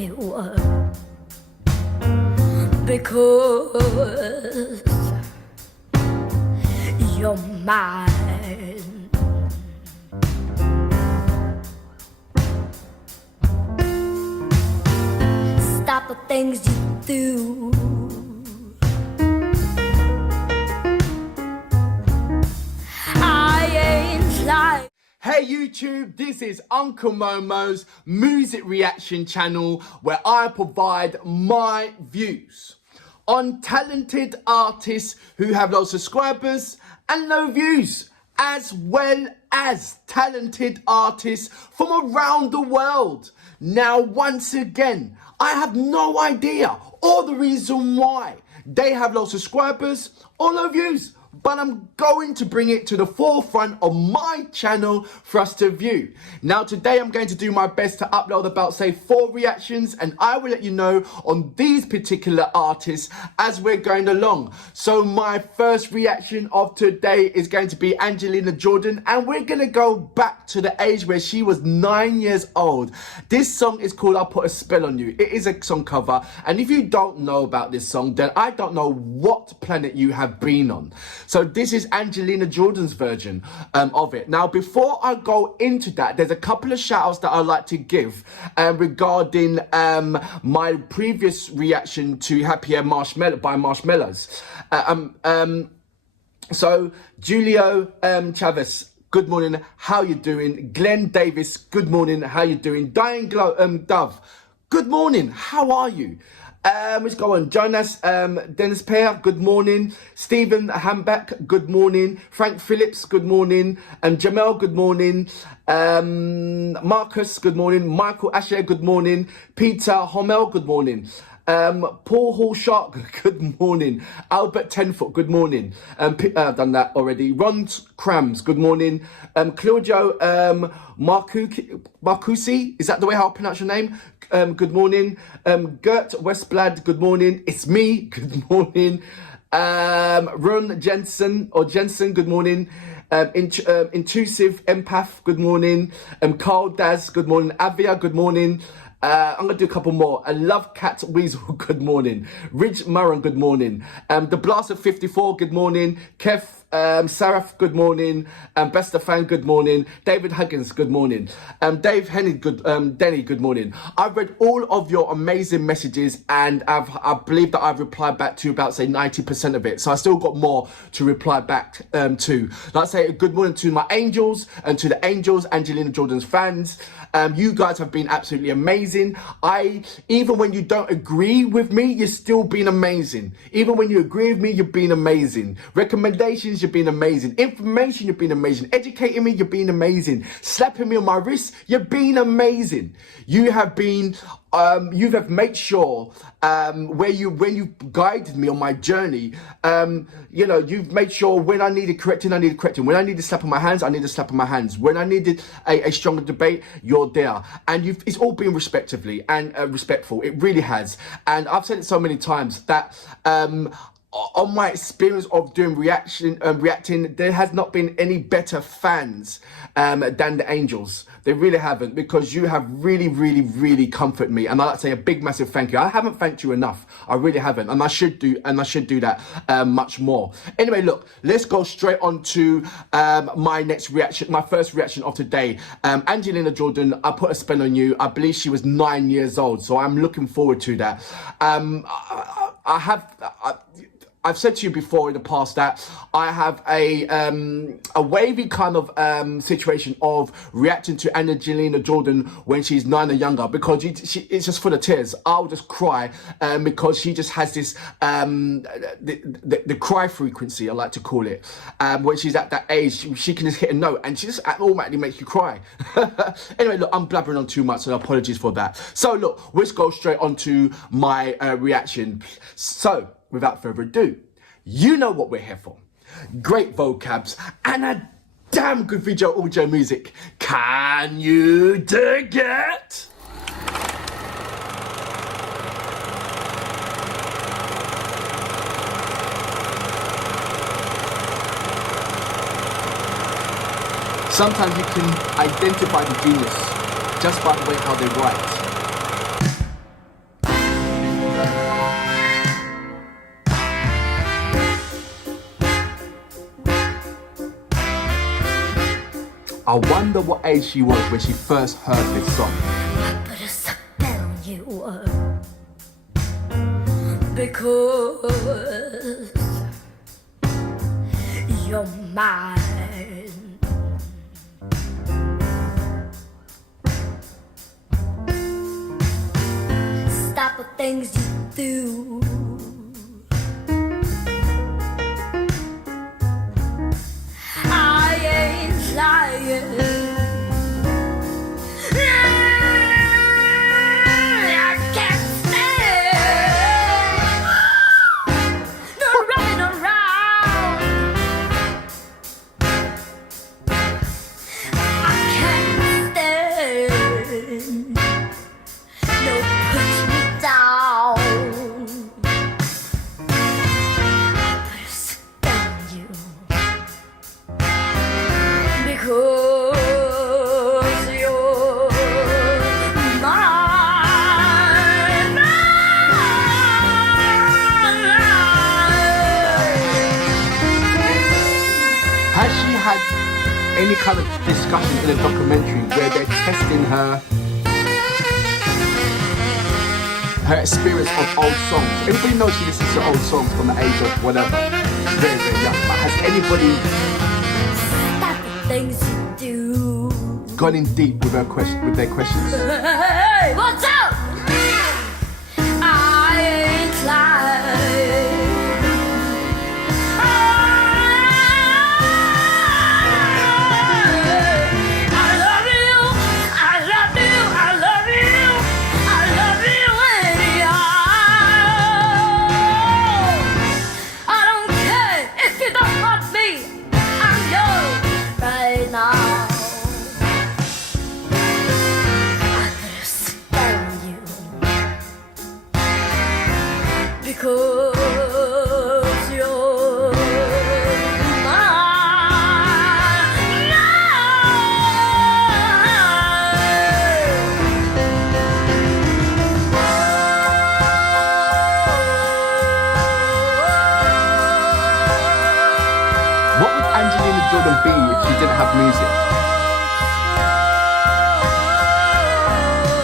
you up, because you're mine. Stop the things you do. I ain't lying. Hey YouTube, this is Uncle Momo's music reaction channel where I provide my views on talented artists who have low subscribers and low views, as well as talented artists from around the world. Now, once again, I have no idea or the reason why they have low subscribers or low views, but I'm going to bring it to the forefront of my channel for us to view. Now today I'm going to do my best to upload about say 4 reactions, and I will let you know on these particular artists as we're going along. So my first reaction of today is going to be Angelina Jordan, and we're going to go back to the age where she was 9 years old. This song is called I'll Put a Spell on You. It is a song cover, and if you don't know about this song, then I don't know what planet you have been on. So this is Angelina Jordan's version of it. Now, before I go into that, there's a couple of shout outs that I'd like to give regarding my previous reaction to Happier Marshmallow by Marshmallows. So Julio Chavez, good morning, how you doing? Glenn Davis, good morning, how you doing? Diane Dove, good morning, how are you? Let's go on. Jonas Dennis Pear, good morning. Stephen Hamback, good morning. Frank Phillips, good morning. Jamel, good morning. Marcus, good morning. Michael Asher, good morning. Peter Hommel, good morning. Paul Hall Shark, good morning. Albert Tenfoot, good morning. I've done that already. Ron Crams, good morning. Claudio Marcusi, is that the way how I pronounce your name? Good morning. Gert Westblad, good morning. It's me, good morning. Ron Jensen, good morning. Intuitive Empath, good morning. Carl Daz, good morning. Avia, good morning. I'm going to do a couple more. I love Cat Weasel, good morning. Ridge Murron, good morning. The Blaster 54, good morning. Kev Saraf, good morning. Bester Fan, good morning. David Huggins, good morning. Dave Henny, Denny, good morning. I've read all of your amazing messages, and I believe that I've replied back to about say 90% of it. So I still got more to reply back to. Like I say, good morning to my angels and to the angels, Angelina Jordan's fans. You guys have been absolutely amazing. Even when you don't agree with me, you've still been amazing. Even when you agree with me, you've been amazing. Recommendations, you've been amazing. Information, you've been amazing. Educating me, you've been amazing. Slapping me on my wrist, you've been amazing. You have been, you have made sure when you guided me on my journey, you know, you've made sure when I needed correcting, I needed correcting. When I needed slap on my hands, I needed slap on my hands. When I needed a stronger debate, you're there. And it's all been respectively and respectful. It really has. And I've said it so many times that on my experience of doing reacting, there has not been any better fans than the angels. They really haven't, because you have really comforted me, and I'd like to say a big massive thank you. I haven't thanked you enough. I really haven't, and I should do that much more. Anyway, look, let's go straight on to my next reaction, my first reaction of today. Angelina Jordan, I Put a Spell on You. I believe she was 9 years old, so I'm looking forward to that. I've said to you before in the past that I have a wavy kind of situation of reacting to Angelina Jordan when she's 9 or younger, because it's just full of tears. I'll just cry because she just has this the cry frequency, I like to call it. When she's at that age, she can just hit a note and she just automatically makes you cry. Anyway, look, I'm blabbering on too much, so apologies for that. So look, let's go straight on to my reaction. So without further ado, you know what we're here for. Great vocabs and a damn good video audio music. Can you dig it? Sometimes you can identify the genius just by the way how they write. I wonder what age she was when she first heard this song. I put a spell on you because you're mine. Stop the things you do. I ain't lying. I can't stand no running around. I can't stand no putting me down. I put a spell on you because you're mine. Has she had any kind of discussion in a documentary where they're testing her experience of old songs? Everybody knows she listens to old songs from the age of whatever, very, very young. But has anybody Stop the things you do. gone in deep with their questions? Hey, what's up? I ain't lying. I love you. I love you. I love you. I love you anyhow. I don't care if you don't want me. I'm yours right now. I put a spell on you because you're mine. What would Angelina Jordan be if she didn't have music?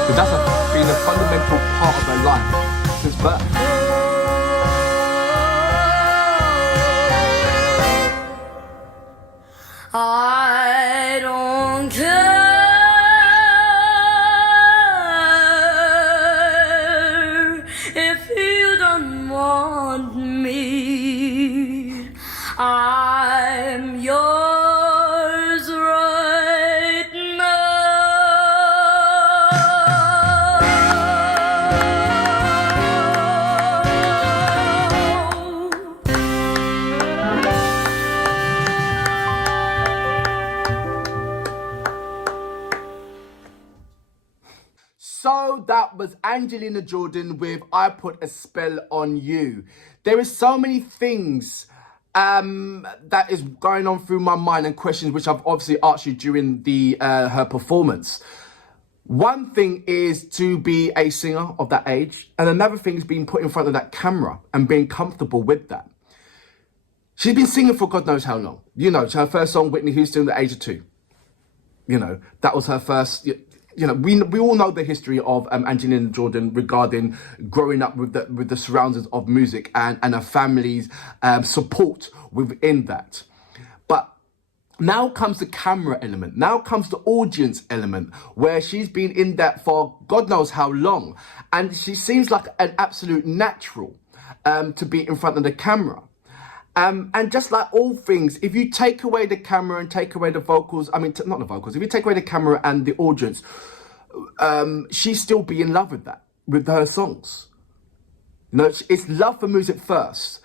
Because that's been a fundamental part of her life since birth. I don't care if you don't want me. I'm yours right So that was Angelina Jordan with I Put a Spell on You. There is so many things that is going on through my mind and questions which I've obviously asked you during the her performance. One thing is to be a singer of that age, and another thing is being put in front of that camera and being comfortable with that. She's been singing for God knows how long. You know, her first song, Whitney Houston, at the age of 2. You know, that was her first. You know, we all know the history of Angelina Jordan regarding growing up with the surroundings of music and her family's support within that. But now comes the camera element. Now comes the audience element, where she's been in that for God knows how long, and she seems like an absolute natural to be in front of the camera. And just like all things, if you take away the camera and take away the vocals, I mean, not the vocals, if you take away the camera and the audience, she still be in love with that, with her songs. You know, it's love for music first.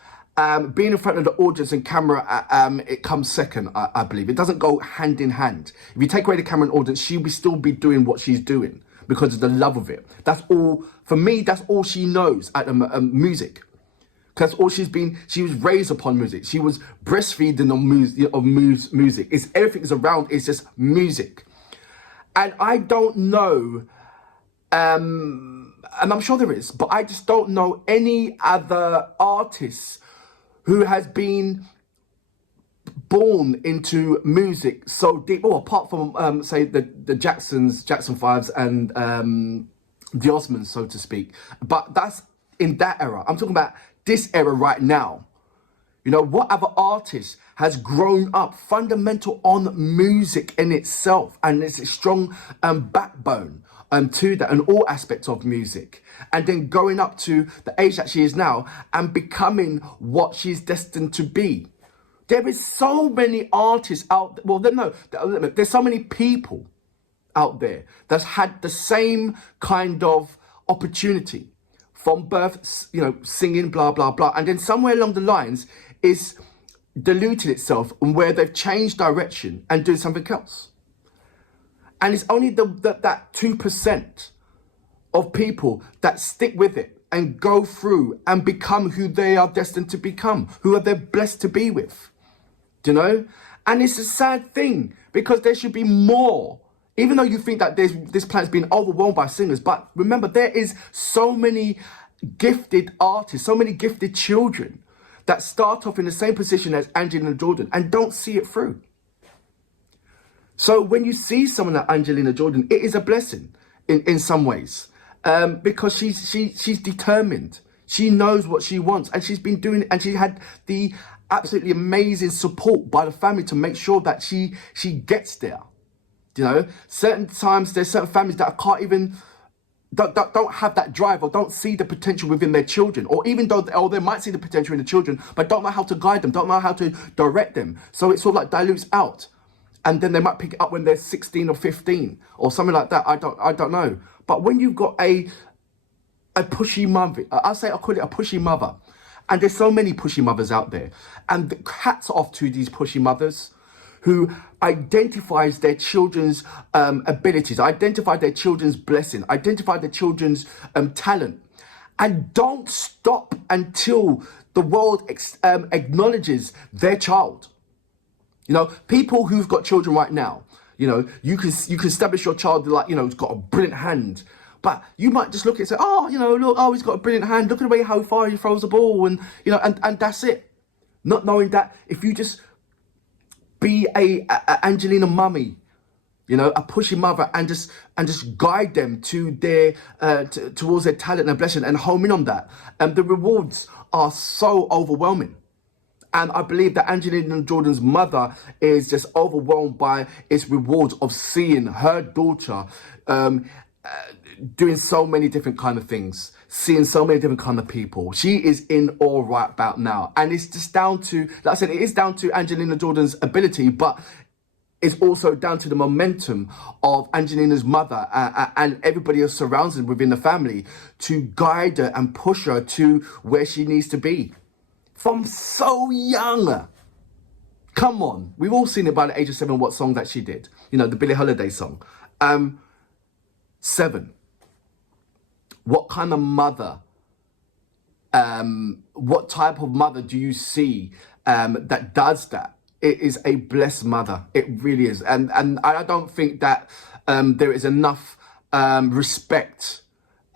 Being in front of the audience and camera, it comes second, I believe. It doesn't go hand in hand. If you take away the camera and audience, she will still be doing what she's doing because of the love of it. That's all, for me, that's all she knows at music. Because all she was raised upon music. She was breastfeeding on music. It's everything is around. It's just music, and I don't know. And I'm sure there is, but I just don't know any other artists who has been born into music so deep. Oh, apart from say the Jackson Fives and the Osmonds, so to speak. But that's in that era. I'm talking about this era right now. You know, what other artist has grown up fundamental on music in itself, and it's a strong backbone to that and all aspects of music, and then going up to the age that she is now and becoming what she's destined to be. There is so many artists out. Well, no, there's so many people out there that's had the same kind of opportunity from birth, you know, singing, blah, blah, blah. And then somewhere along the lines is diluted itself and where they've changed direction and doing something else. And it's only that 2% of people that stick with it and go through and become who they are destined to become, who are they blessed to be with, you know? And it's a sad thing because there should be more. Even though you think that this planet's been overwhelmed by singers, but remember, there is so many gifted artists, so many gifted children that start off in the same position as Angelina Jordan and don't see it through. So when you see someone like Angelina Jordan, it is a blessing in some ways, because she's determined. She knows what she wants, and she's been doing it, and she had the absolutely amazing support by the family to make sure that she gets there. You know, certain times there's certain families that can't even don't have that drive or don't see the potential within their children, or even though they might see the potential in the children, but don't know how to guide them, don't know how to direct them. So it sort of like dilutes out, and then they might pick it up when they're 16 or 15 or something like that. I don't know. But when you've got a pushy mother, I call it a pushy mother, and there's so many pushy mothers out there, and hats off to these pushy mothers who identifies their children's abilities, identify their children's blessing, identify their children's talent, and don't stop until the world acknowledges their child. You know, people who've got children right now, you know, you can establish your child like, you know, he's got a brilliant hand, but you might just look at it and say, oh, you know, look, oh, he's got a brilliant hand. Look at the way how far he throws the ball, and you know, and that's it. Not knowing that if you just be a Angelina mummy, you know, a pushy mother, and just guide them to their towards their talent and blessing, and home in on that. The rewards are so overwhelming, and I believe that Angelina Jordan's mother is just overwhelmed by its rewards of seeing her daughter doing so many different kind of things, seeing so many different kind of people. She is in awe right about now. And it's just down to, like I said, it is down to Angelina Jordan's ability, but it's also down to the momentum of Angelina's mother and everybody else surrounds her within the family to guide her and push her to where she needs to be. From so young. Come on. We've all seen it by the age of 7, what song that she did. You know, the Billie Holiday song. 7. What kind of mother, what type of mother do you see that does that? It is a blessed mother. It really is. And I don't think that there is enough respect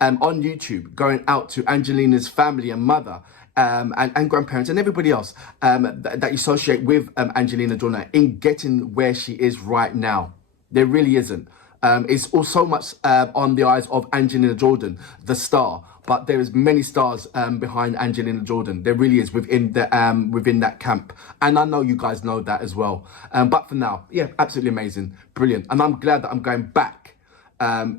on YouTube going out to Angelina's family and mother and grandparents and everybody else that you associate with Angelina Jordan in getting where she is right now. There really isn't. It's all so much on the eyes of Angelina Jordan, the star, but there is many stars behind Angelina Jordan. There really is within that camp, and I know you guys know that as well. But for now, yeah, absolutely amazing, brilliant, and I'm glad that I'm going back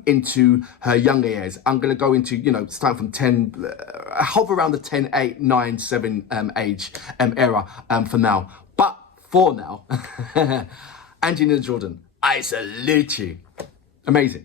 into her younger years. I'm going to go into, you know, starting from 10, hover around the 10, 8, 9, 7 age era for now. But for now, Angelina Jordan, I salute you. Amazing.